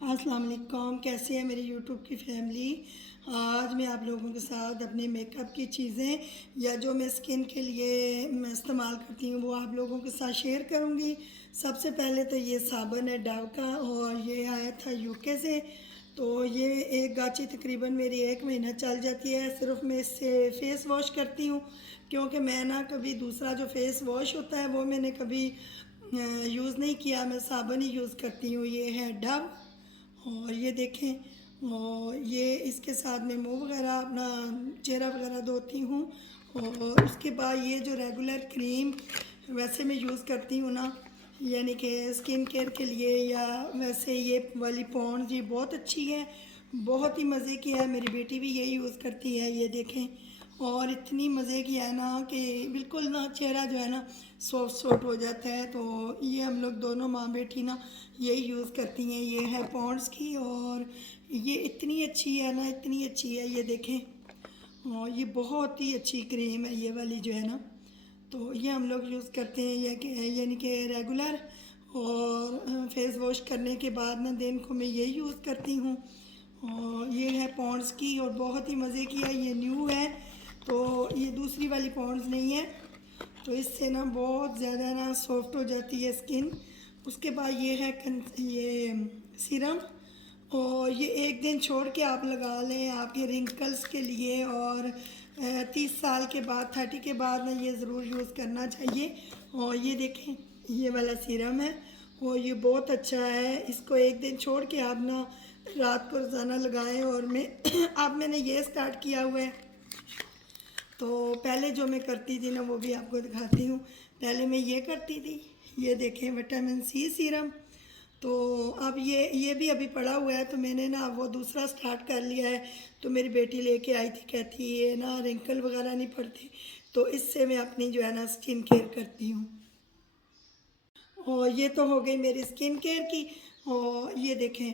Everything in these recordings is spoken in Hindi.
अस्सलाम वालेकुम। कैसे है मेरी यूट्यूब की फैमिली। आज मैं आप लोगों के साथ अपने मेकअप की चीज़ें या जो मैं स्किन के लिए मैं इस्तेमाल करती हूँ वो आप लोगों के साथ शेयर करूँगी। सबसे पहले तो ये साबुन है डव का और ये आया था यूके से। तो ये एक गाची तकरीबन मेरी 1 महीना चल जाती है। सिर्फ मैं इससे फ़ेस वॉश करती हूँ क्योंकि मैं ना कभी दूसरा जो फ़ेस वॉश होता है वो मैंने कभी यूज़ नहीं किया। मैं साबुन ही यूज़ करती हूँ। ये है डव और ये देखें और ये इसके साथ में मुंह वगैरह अपना चेहरा वगैरह धोती हूँ। और उसके बाद ये जो रेगुलर क्रीम वैसे मैं यूज़ करती हूँ ना, यानी कि स्किन केयर के लिए या वैसे ये वाली पॉन्ड्स ये बहुत अच्छी है, बहुत ही मज़े की है। मेरी बेटी भी यही यूज़ करती है। ये देखें और इतनी मज़े की है ना कि बिल्कुल ना चेहरा जो है ना सॉफ्ट सॉफ्ट हो जाता है। तो ये हम लोग दोनों माँ बेटी ना यही यूज़ करती हैं। ये है पॉन्ड्स की और ये इतनी अच्छी है ना, इतनी अच्छी है। ये देखें और ये बहुत ही अच्छी क्रीम है ये वाली जो है ना। तो ये हम लोग यूज़ करते हैं यानी कि रेगुलर। और फेस वॉश करने के बाद ना दिन को मैं यही यूज़ करती हूँ। और ये है पॉन्ड्स की और बहुत ही मज़े की है। ये न्यू है तो ये दूसरी वाली पॉन्ड्स नहीं है। तो इससे ना बहुत ज़्यादा ना सॉफ्ट हो जाती है स्किन। उसके बाद ये है ये सीरम और ये 1 दिन छोड़ के आप लगा लें आपके रिंकल्स के लिए। और 30 साल के बाद 30 के बाद ना ये ज़रूर यूज़ करना चाहिए। और ये देखें ये वाला सीरम है और ये बहुत अच्छा है। इसको 1 दिन छोड़ के आप ना रात को रोज़ाना लगाएं। और मैं अब मैंने ये स्टार्ट किया हुआ है। तो पहले जो मैं करती थी ना वो भी आपको दिखाती हूँ। पहले मैं ये करती थी, ये देखें विटामिन सी सीरम। तो अब ये भी अभी पड़ा हुआ है तो मैंने ना वो दूसरा स्टार्ट कर लिया है। तो मेरी बेटी लेके आई थी, कहती ये ना रिंकल वगैरह नहीं पड़ती। तो इससे मैं अपनी जो है ना स्किन केयर करती हूँ। और ये तो हो गई मेरी स्किन केयर की। और ये देखें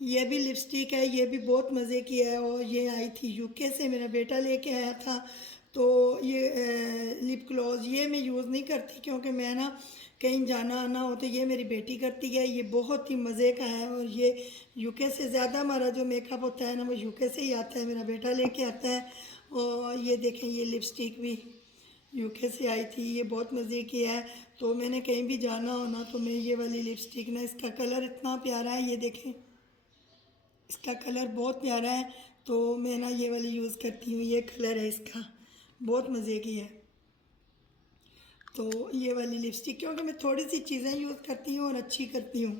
ये भी लिपस्टिक है, ये भी बहुत मज़े की है और ये आई थी यूके से, मेरा बेटा लेके आया था। तो ये लिप ग्लॉस ये मैं यूज़ नहीं करती क्योंकि मैं ना कहीं जाना आना हो तो ये मेरी बेटी करती है। ये बहुत ही मज़े का है और ये यूके से ज़्यादा हमारा जो मेकअप होता है ना वो यूके से ही आता है, मेरा बेटा लेके आता है। और ये देखें ये लिपस्टिक भी यूके से आई थी, ये बहुत मज़े की है। तो मैंने कहीं भी जाना हो ना तो मैं ये वाली लिपस्टिक ना, इसका कलर इतना प्यारा है, ये देखें इसका कलर बहुत प्यारा है। तो मैं ना ये वाली यूज़ करती हूँ, ये कलर है इसका, बहुत मज़े की है। तो ये वाली लिपस्टिक क्योंकि मैं थोड़ी सी चीज़ें यूज़ करती हूँ और अच्छी करती हूँ।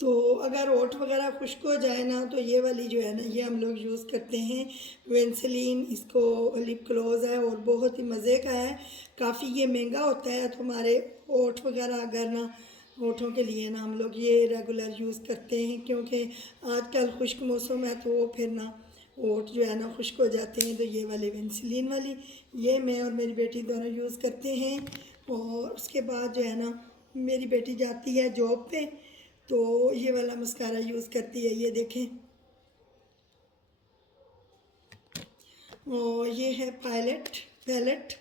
तो अगर होठ वगैरह खुश्क हो जाए ना तो ये वाली जो है ना ये हम लोग यूज़ करते हैं वेंसलीन। इसको लिप ग्लॉस है और बहुत ही मज़े का है। काफ़ी ये महंगा होता है तो हमारे होठ वगैरह अगर ना होठों के लिए ना हम लोग ये रेगुलर यूज़ करते हैं क्योंकि आजकल खुश्क मौसम है तो फिर ना होठ जो है ना खुश्क हो जाते हैं। तो ये वाली वेंसलीन वाली ये मैं और मेरी बेटी दोनों यूज़ करते हैं। और उसके बाद जो है ना मेरी बेटी जाती है जॉब पे तो ये वाला मस्कारा यूज़ करती है, ये देखें। और ये है पैलेट।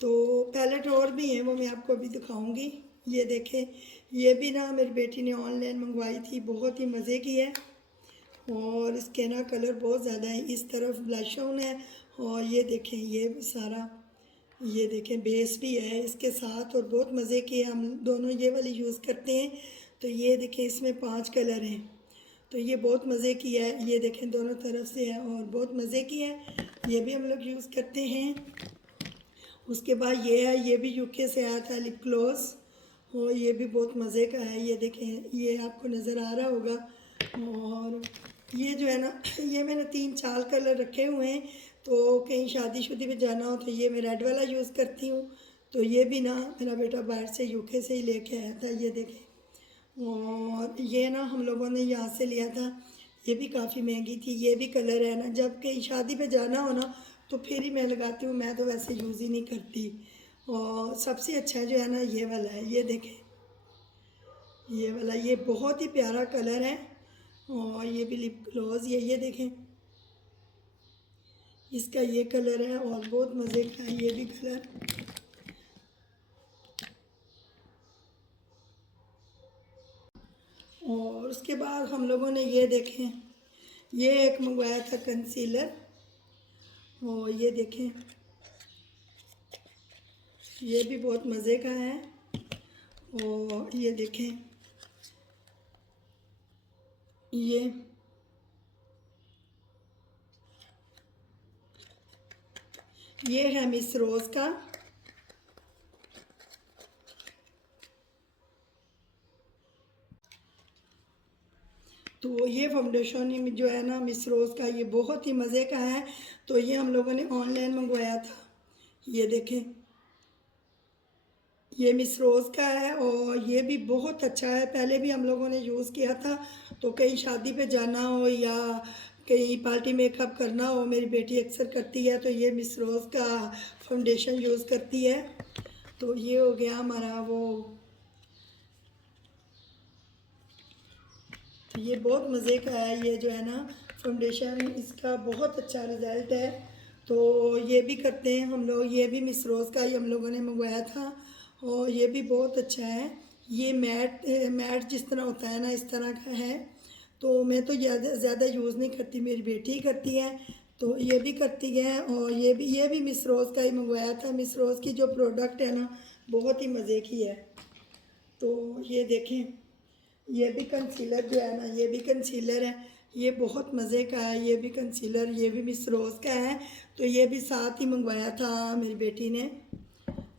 तो पैलेट और भी हैं वो मैं आपको अभी दिखाऊंगी। ये देखें ये भी ना मेरी बेटी ने ऑनलाइन मंगवाई थी, बहुत ही मज़े की है। और इसके ना कलर बहुत ज़्यादा है, इस तरफ ब्लश ऑन है और ये देखें ये सारा, ये देखें बेस भी है इसके साथ और बहुत मज़े की है। हम दोनों ये वाली यूज़ करते हैं। तो ये देखें इसमें 5 कलर हैं तो ये बहुत मज़े की है। ये देखें दोनों तरफ से है और बहुत मज़े की है, ये भी हम लोग यूज़ करते हैं। उसके बाद ये है, ये भी यूके से आया था लिप ग्लॉस और ये भी बहुत मज़े का है। ये देखें ये आपको नज़र आ रहा होगा। और ये जो है ना ये मैंने 3-4 कलर रखे हुए हैं। तो कहीं शादी पे जाना हो तो ये मैं रेड वाला यूज़ करती हूँ। तो ये भी ना मेरा बेटा बाहर से यूके से ही लेके आया था, ये देखें। और ये ना हम लोगों ने यहाँ से लिया था, ये भी काफ़ी महंगी थी। ये भी कलर है ना, जब कहीं शादी पे जाना हो ना तो फिर ही मैं लगाती हूँ, मैं तो वैसे यूज़ ही नहीं करती। और सबसे अच्छा जो है ना ये वाला है, ये देखें ये वाला, ये बहुत ही प्यारा कलर है। और ये भी लिप ग्लॉस ये देखें इसका ये कलर है और बहुत मज़े का है ये भी कलर। और उसके बाद हम लोगों ने ये देखें, ये एक मंगवाया था कंसीलर, और ये देखें ये भी बहुत मज़े का है। और ये देखें ये है मिस रोज़ का। तो ये फाउंडेशन जो है ना मिस रोज़ का, ये बहुत ही मज़े का है। तो ये हम लोगों ने ऑनलाइन मंगवाया था। ये देखें ये मिस रोज़ का है और ये भी बहुत अच्छा है। पहले भी हम लोगों ने यूज़ किया था। तो कहीं शादी पे जाना हो या कहीं पार्टी मेकअप करना हो, मेरी बेटी अक्सर करती है, तो ये मिस रोज़ का फाउंडेशन यूज़ करती है। तो ये हो गया हमारा वो। तो ये बहुत मज़े का है, ये जो है ना फाउंडेशन, इसका बहुत अच्छा रिज़ल्ट है। तो ये भी करते हैं हम लोग, ये भी मिस रोज़ का ही हम लोगों ने मंगवाया था और ये भी बहुत अच्छा है। ये मैट जिस तरह होता है ना, इस तरह का है। तो मैं तो ज़्यादा यूज़ नहीं करती, मेरी बेटी ही करती है। तो ये भी करती है। और ये भी मिस रोज़ का ही मंगवाया था। मिस रोज़ की जो प्रोडक्ट है ना, बहुत ही मज़े की है। तो ये देखें, ये भी कंसीलर जो है ना, ये भी कंसीलर है, ये बहुत मज़े का है। ये भी कंसीलर, ये भी मिस रोज़ का है। तो ये भी साथ ही मंगवाया था मेरी बेटी ने।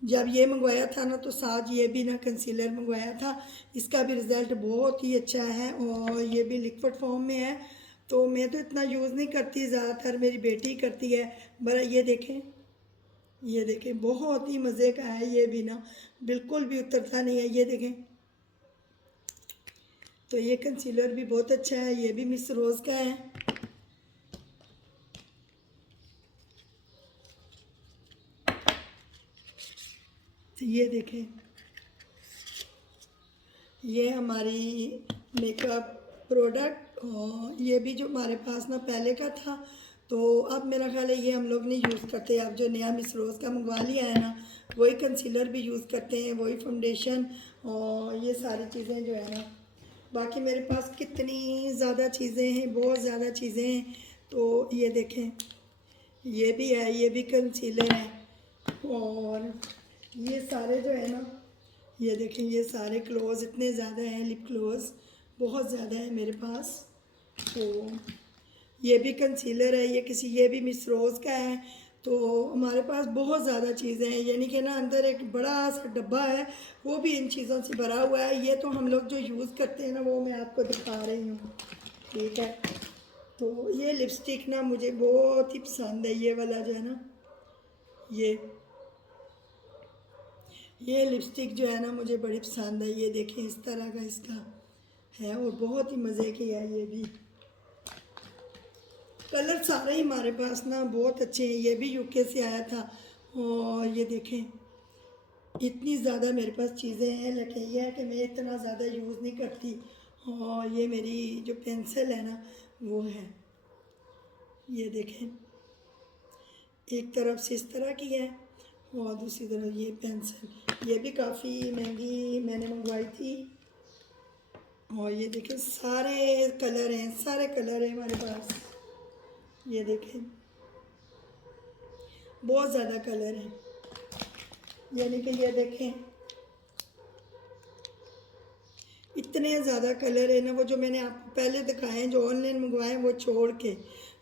जब ये मंगवाया था ना, तो साथ ये भी ना कंसीलर मंगवाया था। इसका भी रिज़ल्ट बहुत ही अच्छा है और ये भी लिक्विड फॉर्म में है। तो मैं तो इतना यूज़ नहीं करती, ज़्यादातर मेरी बेटी करती है। बड़ा ये देखें बहुत ही मज़े का है। ये भी ना बिल्कुल भी उतरता नहीं है। ये देखें, तो ये कंसीलर भी बहुत अच्छा है। ये भी मिस रोज़ का है। तो ये देखें, ये हमारी मेकअप प्रोडक्ट, और ये भी जो हमारे पास ना पहले का था। तो अब मेरा ख्याल है ये हम लोग नहीं यूज़ करते। अब जो नया मिस रोज़ का मंगवा लिया है ना, वही कंसीलर भी यूज़ करते हैं, वही फाउंडेशन और ये सारी चीज़ें जो है ना। बाकी मेरे पास कितनी ज़्यादा चीज़ें हैं, बहुत ज़्यादा चीज़ें हैं। तो ये देखें, ये भी है, ये भी कंसीलर है। और ये सारे जो है ना, ये देखें, ये सारे क्लोज इतने ज़्यादा हैं, लिप क्लोज बहुत ज़्यादा है मेरे पास। तो ये भी कंसीलर है, ये भी मिस रोज़ का है। तो हमारे पास बहुत ज़्यादा चीज़ें हैं, यानी कि ना अंदर एक बड़ा सा डब्बा है, वो भी इन चीज़ों से भरा हुआ है। ये तो हम लोग जो यूज़ करते हैं ना, वो मैं आपको दिखा रही हूँ, ठीक है। तो ये लिपस्टिक ना मुझे बहुत ही पसंद है, ये वाला जो है ना, ये ये लिपस्टिक जो है ना मुझे बड़ी पसंद है। ये देखें इस तरह का इसका है और बहुत ही मज़े की है। ये भी कलर सारे ही हमारे पास ना बहुत अच्छे हैं। ये भी यूके से आया था। और ये देखें, इतनी ज़्यादा मेरे पास चीज़ें हैं, लेकिन यह है कि मैं इतना ज़्यादा यूज़ नहीं करती। और ये मेरी जो पेंसिल है ना, वो है, ये देखें, एक तरफ से इस तरह की है और दूसरी तरफ ये पेंसिल, ये भी काफ़ी महंगी मैंने मंगवाई थी। और ये देखें सारे कलर हैं, सारे कलर हैं हमारे पास। ये देखें बहुत ज़्यादा कलर हैं, यानी कि ये देखें इतने ज़्यादा कलर है ना। वो जो मैंने आपको पहले दिखाए हैं, जो ऑनलाइन मंगवाए, वो छोड़ के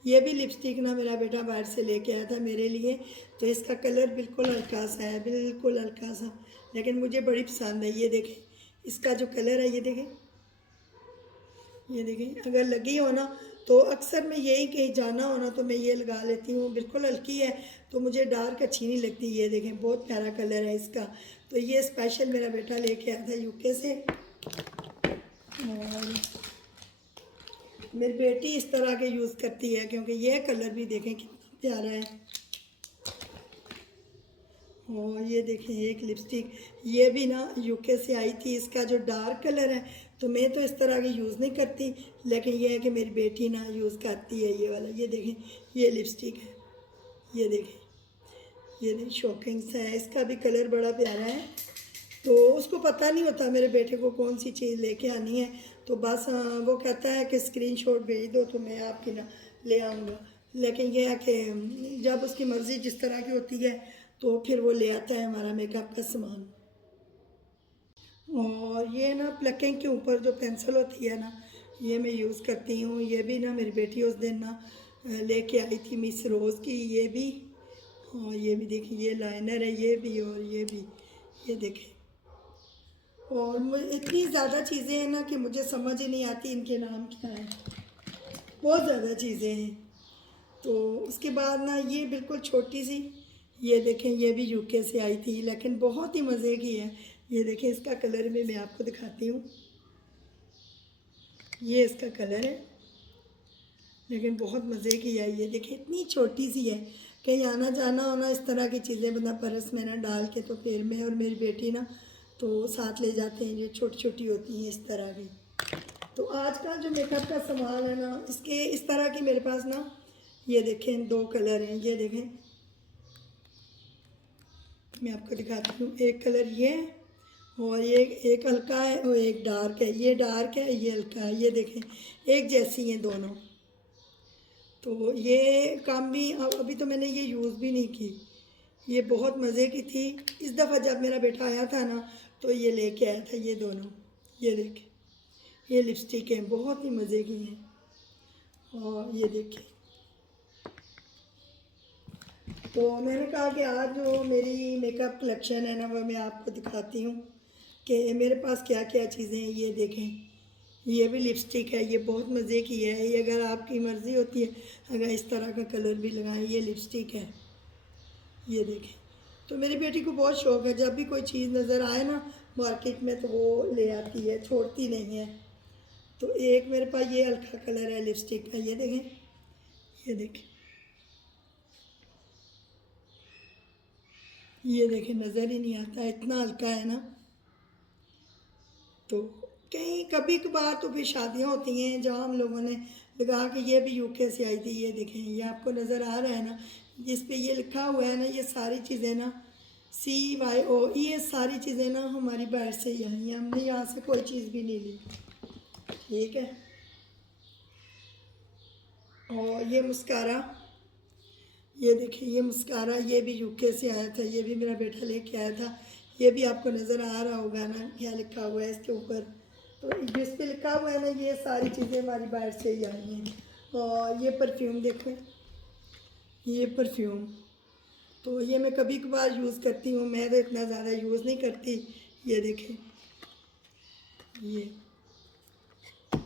ये भी लिपस्टिक ना मेरा बेटा बाहर से लेके आया था मेरे लिए। तो इसका कलर बिल्कुल हल्का सा है, बिल्कुल हल्का सा, लेकिन मुझे बड़ी पसंद है। ये देखें इसका जो कलर है, ये देखें, ये देखें, अगर लगी हो ना, तो अक्सर मैं यही कहीं जाना हो ना, तो मैं ये लगा लेती हूँ। बिल्कुल हल्की है, तो मुझे डार्क अच्छी नहीं लगती। ये देखें बहुत प्यारा कलर है इसका। तो ये स्पेशल मेरा बेटा लेके आया था यूके से। और मेरी बेटी इस तरह के यूज़ करती है, क्योंकि ये कलर भी देखें कितना प्यारा है। और ये देखें एक लिपस्टिक, ये भी ना यूके से आई थी। इसका जो डार्क कलर है, तो मैं तो इस तरह की यूज़ नहीं करती, लेकिन ये है कि मेरी बेटी ना यूज़ करती है ये वाला। ये देखें ये लिपस्टिक है, ये देखें, ये नहीं शॉकिंग सा है, इसका भी कलर बड़ा प्यारा है। तो उसको पता नहीं होता मेरे बेटे को कौन सी चीज़ लेके आनी है, तो बस वो कहता है कि स्क्रीनशॉट भेज दो तो मैं आपकी ना ले आऊँगा। लेकिन ये है कि जब उसकी मर्ज़ी जिस तरह की होती है तो फिर वो ले आता है हमारा मेकअप का सामान। और ये ना प्लकिंग के ऊपर जो पेंसिल होती है ना, ये मैं यूज़ करती हूँ। ये भी ना मेरी बेटी उस दिन ना लेके आई थी मिस रोज़ की, ये भी। और ये भी देखिए, ये लाइनर है, ये भी और ये भी, ये देखें। और इतनी ज़्यादा चीज़ें हैं ना कि मुझे समझ ही नहीं आती इनके नाम क्या हैं, बहुत ज़्यादा चीज़ें हैं। तो उसके बाद ना ये बिल्कुल छोटी सी, ये देखें, ये भी यूके से आई थी लेकिन बहुत ही मज़े की है। ये देखें, इसका कलर भी मैं आपको दिखाती हूँ, ये इसका कलर है लेकिन बहुत मज़े की है। ये देखिए, इतनी छोटी सी है, कहीं आना जाना हो ना, इस तरह की चीज़ें बंदा पर्स में ना डाल के, तो फिर मैं और मेरी बेटी ना तो साथ ले जाते हैं। ये छोटी छोटी होती हैं इस तरह की। तो आजकल जो मेकअप का सामान है ना, इसके इस तरह की मेरे पास ना, ये देखें 2 कलर हैं। ये देखें, मैं आपको दिखाती हूँ, एक कलर ये है और ये एक हल्का है और एक डार्क है। ये डार्क है, ये हल्का है। ये देखें, एक जैसी हैं दोनों। तो ये काम भी अभी तो मैंने ये यूज़ भी नहीं की। ये बहुत मज़े की थी। इस दफ़ा जब मेरा बेटा आया था ना तो ये लेके आया था ये दोनों। ये देखें, ये लिपस्टिक हैं, बहुत ही मज़े की हैं। और ये देखिए, तो मैंने कहा कि आज जो मेरी मेकअप कलेक्शन है ना, वो मैं आपको दिखाती हूँ कि मेरे पास क्या क्या चीज़ें हैं। ये देखें, ये भी लिपस्टिक है, ये बहुत मज़े की है। ये अगर आपकी मर्ज़ी होती है, अगर इस तरह का कलर भी लगाएं। ये लिपस्टिक है, ये देखें। तो मेरी बेटी को बहुत शौक़ है, जब भी कोई चीज़ नज़र आए ना मार्केट में तो वो ले आती है, छोड़ती नहीं है। तो एक मेरे पास ये हल्का कलर है लिपस्टिक का, ये देखें, ये देखें, ये देखें, नज़र ही नहीं आता, इतना हल्का है ना। तो कहीं कभी कभार तो फिर शादियाँ होती हैं जहाँ हम लोगों ने लगा के, ये भी यूके से आई थी। ये देखें, ये आपको नज़र आ रहा है ना, जिस पे ये लिखा हुआ है ना, ये सारी चीज़ें ना CYO, ये सारी चीज़ें ना हमारी बाहर से ही आई हैं, हमने यहाँ से कोई चीज़ भी नहीं ली। ठीक है। और ये मस्कारा, ये देखिए, ये मस्कारा, ये भी यूके से आया था, ये भी मेरा बेटा लेके आया था। ये भी आपको नज़र आ रहा होगा ना क्या लिखा हुआ है इसके ऊपर। तो जिस पे लिखा हुआ है ना, ये सारी चीज़ें हमारी बाहर से ही आई हैं। और ये परफ्यूम देखो, ये परफ्यूम, तो ये मैं कभी कभार यूज़ करती हूँ, मैं तो इतना ज़्यादा यूज़ नहीं करती। ये देखें, ये,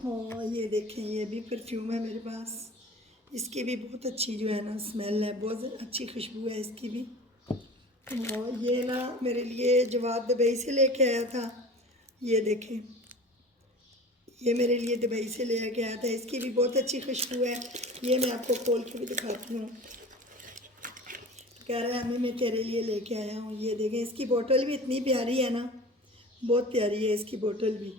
और ये देखें, ये भी परफ्यूम है मेरे पास। इसकी भी बहुत अच्छी जो है ना स्मेल है, बहुत अच्छी खुशबू है इसकी भी। और ये ना मेरे लिए जवाब दुबई से लेके आया था। ये देखें, ये मेरे लिए दुबई से ले के आया था, इसकी भी बहुत अच्छी खुशबू है। ये मैं आपको खोल के भी दिखाती हूँ। कह रहा है हमें, मैं तेरे लिए लेके आया हूँ। ये देखें, इसकी बोतल भी इतनी प्यारी है ना, बहुत प्यारी है इसकी बोतल भी।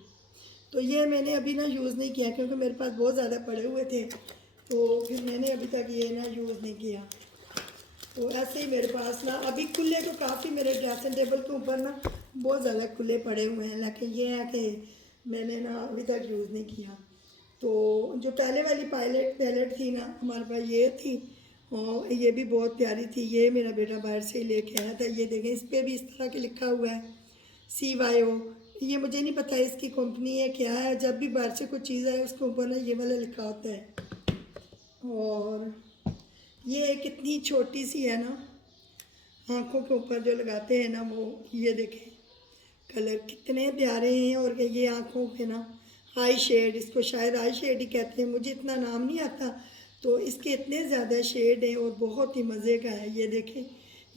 तो ये मैंने अभी ना यूज़ नहीं किया क्योंकि मेरे पास बहुत ज़्यादा पड़े हुए थे, तो फिर मैंने अभी तक ये ना यूज़ नहीं किया। तो ऐसे ही मेरे पास ना अभी खुले तो काफ़ी मेरे ड्रेसिंग टेबल के ऊपर ना बहुत ज़्यादा खुले पड़े हुए हैं, लेकिन ये है कि मैंने ना अभी तक यूज़ नहीं किया। तो जो पहले वाली पैलेट थी ना हमारे पास, ये थी और ये भी बहुत प्यारी थी। ये मेरा बेटा बाहर से ही लेके आया था। ये देखें, इस पर भी इस तरह के लिखा हुआ है CYO। ये मुझे नहीं पता इसकी कंपनी है क्या है, जब भी बाहर से कोई चीज़ आए उसके ऊपर ना ये वाला लिखा होता है। और ये कितनी छोटी सी है ना, आँखों के ऊपर जो लगाते हैं ना वो, ये देखें कलर कितने प्यारे हैं। और ये आँखों पे ना आई शेड, इसको शायद आई शेड ही कहते हैं, मुझे इतना नाम नहीं आता। तो इसके इतने ज़्यादा शेड हैं और बहुत ही मज़े का है। ये देखें,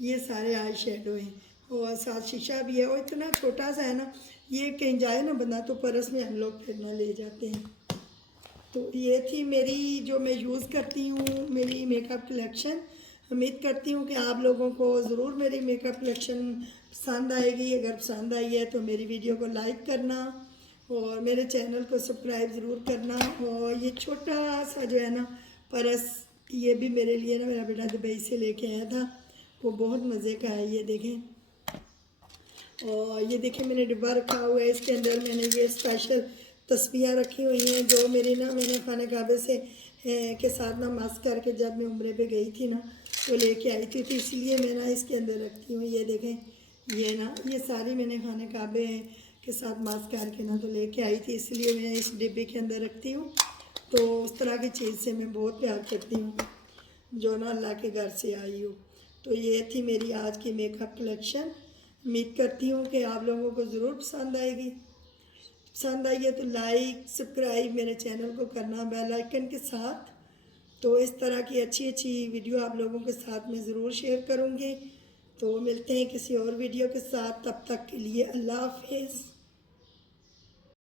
ये सारे आई शेडो हैं और साथ शीशा भी है और इतना छोटा सा है ना, ये कहीं जाए ना बंदा तो पर्स में हम लोग फिर ना ले जाते हैं। तो ये थी मेरी जो मैं यूज़ करती हूँ मेरी मेकअप कलेक्शन। उम्मीद करती हूँ कि आप लोगों को ज़रूर मेरी मेकअप कलेक्शन पसंद आएगी। अगर पसंद आई है तो मेरी वीडियो को लाइक करना और मेरे चैनल को सब्सक्राइब ज़रूर करना। और ये छोटा सा जो है ना पर्स, ये भी मेरे लिए ना मेरा बेटा दुबई से लेके आया था, वो बहुत मज़े का है। ये देखें, और ये देखिए मैंने डिब्बा रखा हुआ है, इसके अंदर मैंने ये स्पेशल तस्बीहां रखी हुई हैं जो मेरी ना मैंने खाने काबे से के साथ ना मस्क करके जब मैं उम्रे पे गई थी ना तो लेके आई थी, तो इसलिए मैं ना इसके अंदर रखती हूँ। ये देखें ये ना ये सारी मैंने खाने काबे के साथ मस्क करके ना तो लेके आई थी, इसलिए मैं इस डिब्बे के अंदर रखती हूँ। तो उस तरह की चीज़ से मैं बहुत प्यार करती हूँ जो ना अल्लाह के घर से आई हो। तो ये थी मेरी आज की मेकअप कलेक्शन। उम्मीद करती हूँ कि आप लोगों को ज़रूर पसंद आएगी। पसंद आई है तो लाइक सब्सक्राइब मेरे चैनल को करना बेल आइकन के साथ। तो इस तरह की अच्छी अच्छी वीडियो आप लोगों के साथ में ज़रूर शेयर करूँगी। तो मिलते हैं किसी और वीडियो के साथ, तब तक के लिए अल्लाह हाफिज़।